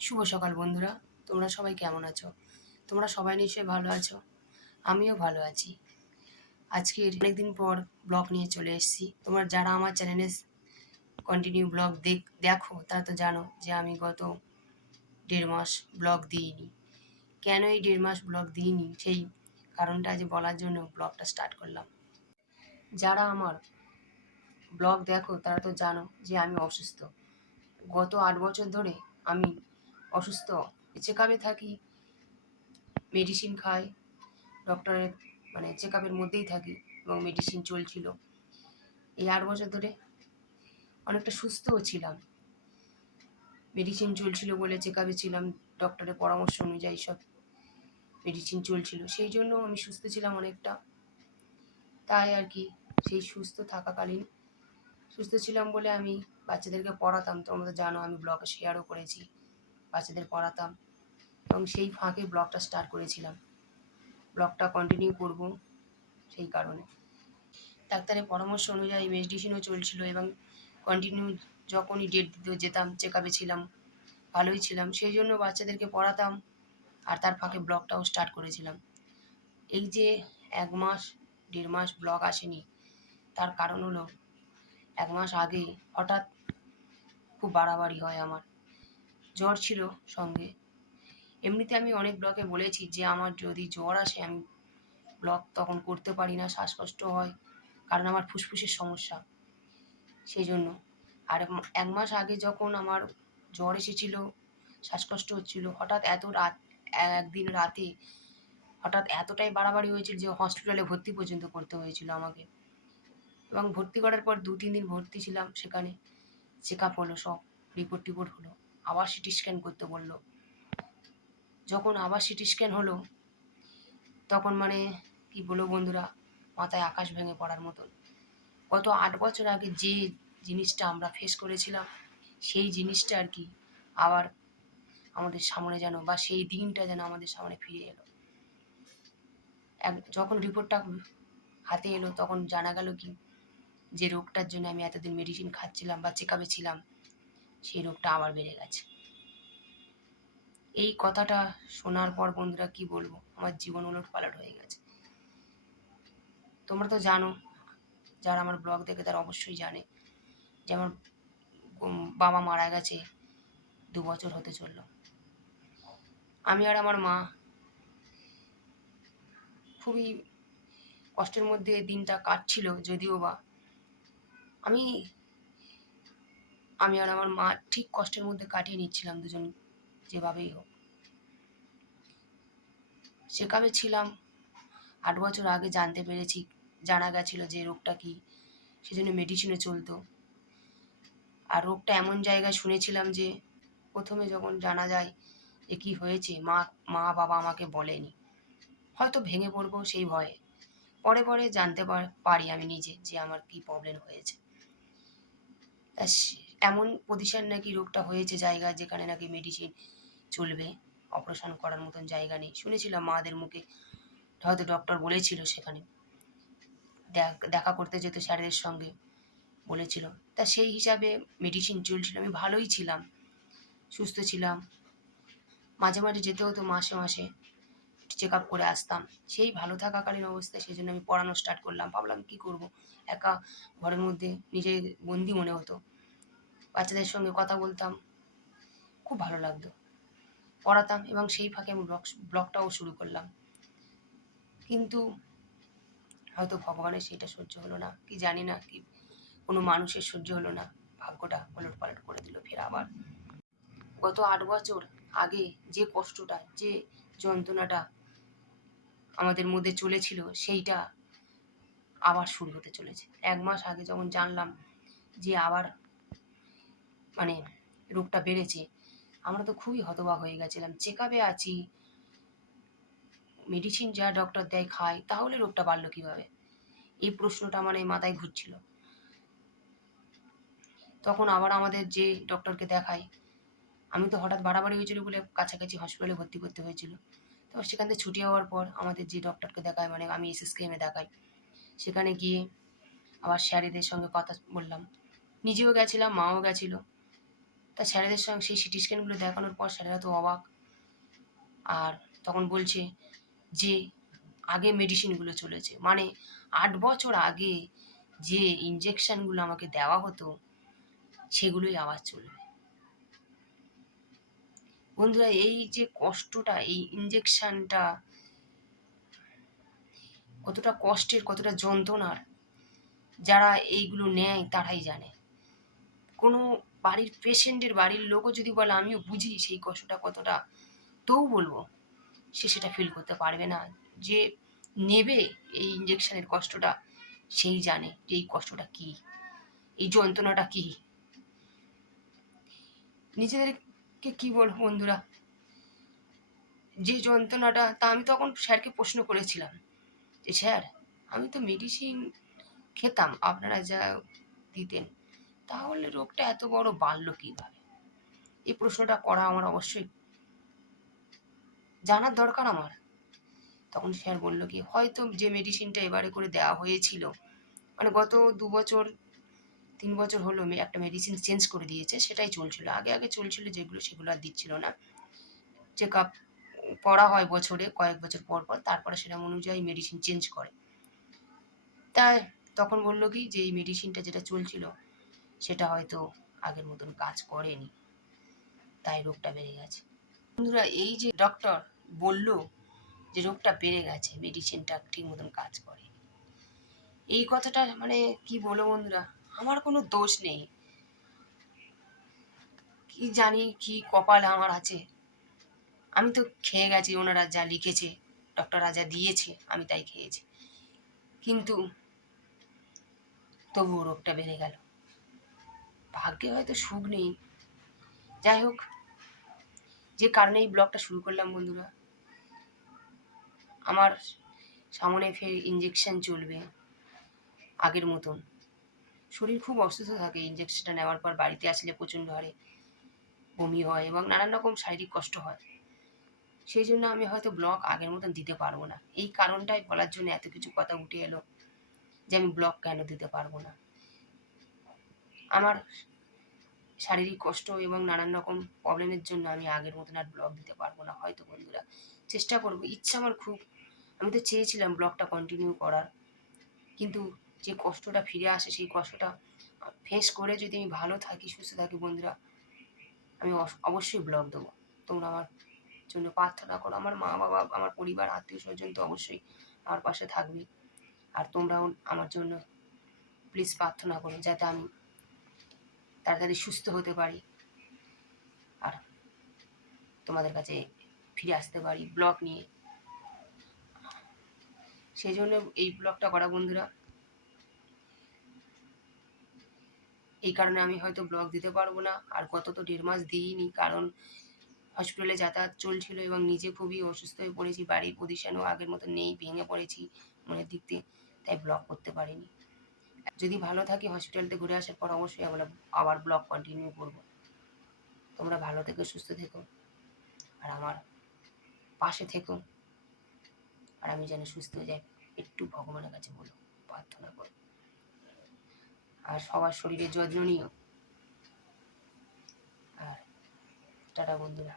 শুভ সকাল বন্ধুরা, তোমরা সবাই কেমন আছো? তোমরা সবাই নিশ্চয়ই ভালো আছো। আমিও ভালো আছি। আজকের অনেকদিন পর ব্লগ নিয়ে চলে এসেছি। তোমরা যারা আমার চ্যানেলে কন্টিনিউ ব্লগ দেখো তারা তো জানো যে আমি গত 1.5 মাস ব্লগ দিইনি। কেন এই 1.5 মাস ব্লগ দিইনি সেই কারণটা আজ বলার জন্য ব্লগটা স্টার্ট করলাম। যারা আমার ব্লগ দেখো তারা তো জানো যে আমি অসুস্থ। গত 8 বছর ধরে আমি অসুস্থ, চেকআপে থাকি, মেডিসিন খাই, ডক্টরের চেকআপের মধ্যেই থাকি এবং মেডিসিন চলছিল। এই 8 বছর ধরে অনেকটা সুস্থও ছিলাম, মেডিসিন চলছিল বলে চেকআপে ছিলাম, ডক্টরের পরামর্শ অনুযায়ী সব মেডিসিন চলছিল, সেই জন্য আমি সুস্থ ছিলাম অনেকটা। তাই আর কি, সেই সুস্থ ছিলাম বলে আমি বাচ্চাদেরকে পড়াতাম। তোমরা তো জানো, আমি ব্লগে শেয়ারও করেছি, বাচ্চাদের পড়াতাম এবং সেই ফাঁকে ব্লগটা স্টার্ট করেছিলাম। ব্লগটা কন্টিনিউ করব সেই কারণে। ডাক্তারের পরামর্শ অনুযায়ী মেডিসিনও চলছিল এবং কন্টিনিউ যখনই ডেট দিতে যেতাম, চেকআপে ছিলাম, ভালোই ছিলাম, সেই জন্য বাচ্চাদেরকে পড়াতাম আর তার ফাঁকে ব্লগটাও স্টার্ট করেছিলাম। এই যে 1 মাস 1.5 মাস ব্লগ আসেনি, তার কারণ হলো 1 মাস আগে হঠাৎ খুব বাড়াবাড়ি হয় আমার, জ্বর ছিল সঙ্গে। এমনিতে আমি অনেক ব্লগে বলেছি যে আমার যদি জ্বর আসে আমি ব্লগ তখন করতে পারি না, শ্বাসকষ্ট হয়, কারণ আমার ফুসফুসের সমস্যা, সেই জন্য। আর 1 মাস আগে যখন আমার জ্বর এসেছিল, শ্বাসকষ্ট হচ্ছিল, হঠাৎ একদিন রাতে হঠাৎ এতটাই বাড়াবাড়ি হয়েছিল যে হসপিটালে ভর্তি পর্যন্ত করতে হয়েছিল আমাকে। এবং ভর্তি করার পর 2-3 দিন ভর্তি ছিলাম সেখানে। চেকআপ হলো, সব রিপোর্ট হলো, আবার সিটি স্ক্যান করতে বললো। যখন আবার সিটি স্ক্যান হলো তখন কি বলবো বন্ধুরা, মাথায় আকাশ ভেঙে পড়ার মতন। গত 8 বছর আগে যে জিনিসটা আমরা ফেস করেছিলাম, সেই জিনিসটা আর কি আবার আমাদের সামনে যেন, বা সেই দিনটা যেন আমাদের সামনে ফিরে এলো। যখন রিপোর্টটা হাতে এলো তখন জানা গেল কি, যে রোগটার জন্য আমি এতদিন মেডিসিন খাচ্ছিলাম বা চেকআপে ছিলাম, সেই রোগটা আবার বেড়ে গেছে। এই কথাটা শোনার পর বন্ধুরা কি বলবো, আমার জীবন ওলটপালট হয়ে গেছে। তোমরা তো জানো, যারা আমার ব্লগ দেখে তারা অবশ্যই জানে যে আমার বাবা মারা গেছে 2 বছর হতে চললো। আমি আর আমার মা খুবই কষ্টের মধ্যে দিনটা কাটছিল, যদিও বা আমি আমি আর আমার মা ঠিক কষ্টের মধ্যে কাটিয়ে নিচ্ছিলাম দুজন, যেভাবেই হোক। চেকআপে ছিলাম, 8 বছর আগে জানা গেছিল যে রোগটা কি, সেজন্য মেডিসিনে চলতো। আর রোগটা এমন জায়গায় শুনেছিলাম যে প্রথমে যখন জানা যায় যে কি হয়েছে, মা বাবা আমাকে বলেনি, হয়তো ভেঙে পড়বো সেই ভয়ে। পরে পরে জানতে পারি আমি নিজে যে আমার কি প্রবলেম হয়েছে। এমন পজিশন নাকি রোগটা হয়েছে জায়গায় যেখানে নাকি মেডিসিন চলবে, অপারেশন করার মতন জায়গা নেই। শুনেছিলাম মাদের মুখে, হয়তো ডক্টর বলেছিল সেখানে দেখা করতে যেত স্যারেদের সঙ্গে, বলেছিল। তা সেই হিসাবে মেডিসিন চলছিল, আমি ভালোই ছিলাম, সুস্থ ছিলাম। মাঝে মাঝে যেতে হতো মাসে মাসে চেক আপ করে আসতাম। সেই ভালো থাকাকালীন অবস্থায় সেই জন্য আমি পড়ানো স্টার্ট করলাম। ভাবলাম কি করব, একা ঘরের মধ্যে নিজে বন্দি মনে হতো। বাচ্চাদের সঙ্গে কথা বলতাম, খুব ভালো লাগতো, পড়াতাম এবং সেই ফাঁকে আমি ব্লগটাও শুরু করলাম। কিন্তু হয়তো ভগবানের সেটা সহ্য হলো না, কি জানি না, কি কোনো মানুষের সহ্য হলো না, ভাগ্যটা ওলটপালট করে দিল ফের আবার। গত 8 বছর আগে যে কষ্টটা, যে যন্ত্রণাটা আমাদের মধ্যে চলেছিল, সেইটা আবার শুরু হতে চলেছে। 1 মাস আগে যখন জানলাম যে আবার মানে রোগটা বেড়েছে, আমরা তো খুবই হতবাক হয়ে গেছিলাম। চেকআপে আছি, মেডিসিন যা ডক্টর দেয় খাই, তাহলে রোগটা বাড়লো কিভাবে, এই প্রশ্নটা আমার এই মাথায় ঘুরছিল। তখন আবার আমাদের যে ডক্টরকে দেখাই, আমি তো হঠাৎ বাড়াবাড়ি হয়েছিল বলে কাছাকাছি হসপিটালে ভর্তি করতে হয়েছিল। তো সেখান থেকে ছুটি হওয়ার পর আমাদের যে ডক্টরকে দেখায়, আমি এসএসকেএমে দেখাই, সেখানে গিয়ে আবার স্যারেদের সঙ্গে কথা বললাম, নিজেও গেছিলাম, মাও গেছিল। তা স্যারেদের সঙ্গে সেই সিটি স্ক্যানগুলো দেখানোর পর স্যারেরা তো অবাক। আর তখন বলছে যে আগে মেডিসিনগুলো চলেছে, মানে 8 বছর আগে যে ইঞ্জেকশনগুলো আমাকে দেওয়া হতো সেগুলোই আবার চলবে। বন্ধুরা, এই যে কষ্টটা, এই ইঞ্জেকশনটা কতটা কষ্টের, কতটা যন্ত্রণার, যারা এইগুলো নেয় তারাই জানে। কোনো বাড়ির পেশেন্টের বাড়ির লোকও যদি বলে আমিও বুঝি সেই কষ্টটা কতটা, তবু বলবো সে সেটা ফিল করতে পারবে না। যে নেবে এই ইঞ্জেকশনের কষ্টটা সেই জানে যে এই কষ্টটা কী, এই যন্ত্রণাটা কী। নিজেদেরকে কি বলবো বন্ধুরা, যে যন্ত্রণাটা, তা আমি তখন স্যারকে প্রশ্ন করেছিলাম যে স্যার আমি তো মেডিসিন খেতাম আপনারা যা দিতেন, তাহলে রোগটা এত বড় বাড়লো কীভাবে? এই প্রশ্নটা করা আমার অবশ্যই জানার দরকার আমার। তখন স্যার বলল কি হয়তো যে মেডিসিনটা এবারে করে দেওয়া হয়েছিল, মানে গত 2 বছর 3 বছর হলো একটা মেডিসিন চেঞ্জ করে দিয়েছে, সেটাই চলছিল। আগে আগে চলছিল যেগুলো সেগুলো আর দিচ্ছিল না। চেক আপ করা হয় বছরে কয়েক বছর পর পর, তারপরে সেরকম অনুযায়ী মেডিসিন চেঞ্জ করে। তাই তখন বললো কি যে এই মেডিসিনটা যেটা চলছিল সেটা হয়তো আগের মতন কাজ করেনি, তাই রোগটা বেড়ে গেছে। বন্ধুরা, এই যে ডক্টর বলল যে রোগটা বেড়ে গেছে, মেডিসিনটা ঠিক মতন কাজ করে, এই কথাটা মানে কি বলবো বন্ধুরা, আমার কোনো দোষ নেই। কি জানি কি কপাল আমার আছে, আমি তো খেয়ে গেছি, ওনারা যা লিখেছে, ডক্টররা যা দিয়েছে আমি তাই খেয়েছি, কিন্তু তবুও রোগটা বেড়ে গেল। ভাগ্যে হয়তো সুখ নেই। যাই হোক, যে কারণে এই ব্লগটা শুরু করলাম বন্ধুরা, আমার সামনে ফের ইঞ্জেকশন চলবে আগের মতন। শরীর খুব অসুস্থ থাকে, ইঞ্জেকশনটা নেওয়ার পর বাড়িতে আসলে প্রচণ্ড হারে বমি হয় এবং নানান রকম শারীরিক কষ্ট হয়। সেই জন্য আমি হয়তো ব্লগ আগের মতন দিতে পারবো না। এই কারণটাই বলার জন্য এত কিছু কথা উঠে এলো যে আমি ব্লগ কেন দিতে পারবো না। আমার শারীরিক কষ্ট এবং নানান রকম প্রবলেমের জন্য আমি আগের মতন আর ব্লগ দিতে পারবো না হয়তো বন্ধুরা। চেষ্টা করবো, ইচ্ছা আমার খুব, আমি তো চেয়েছিলাম ব্লগটা কন্টিনিউ করার, কিন্তু যে কষ্টটা ফিরে আসে সেই কষ্টটা ফেস করে যদি আমি ভালো থাকি, সুস্থ থাকি বন্ধুরা, আমি অবশ্যই ব্লগ দেবো। তোমরা আমার জন্য প্রার্থনা করো। আমার মা বাবা, আমার পরিবার, আত্মীয় স্বজন তো অবশ্যই আমার পাশে থাকবে। আর তোমরাও আমার জন্য প্লিজ প্রার্থনা করো যাতে আমি তাড়াতাড়ি সুস্থ হতে পারি আর তোমাদের কাছে ফিরে আসতে পারি ব্লগ নিয়ে। সেই জন্য এই ব্লগটা করা বন্ধুরা। এই কারণে আমি হয়তো ব্লগ দিতে পারবো না, আর গত তো 1.5 মাস দিইনি, কারণ হসপিটালে যাতায়াত চলছিল এবং নিজে খুবই অসুস্থ হয়ে পড়েছি, বাড়ির পজিশনও আগের মতো নেই, ভেঙে পড়েছি মনের দিক দিয়ে, তাই ব্লগ করতে পারিনি। যদি ভালো থাকি হসপিটালতে ঘুরে আসার পর অবশ্যই আবার ব্লগ কন্টিনিউ করব। তোমরা ভালো থেকো, সুস্থ থেকো, আর আমার পাশে থেকো, আর আমি যেন সুস্থ হয়ে যাই একটু ভগবানের কাছে বলো, প্রার্থনা করো, আর সবার শরীরের যত্ন নিও। আর টাটা বন্ধুরা।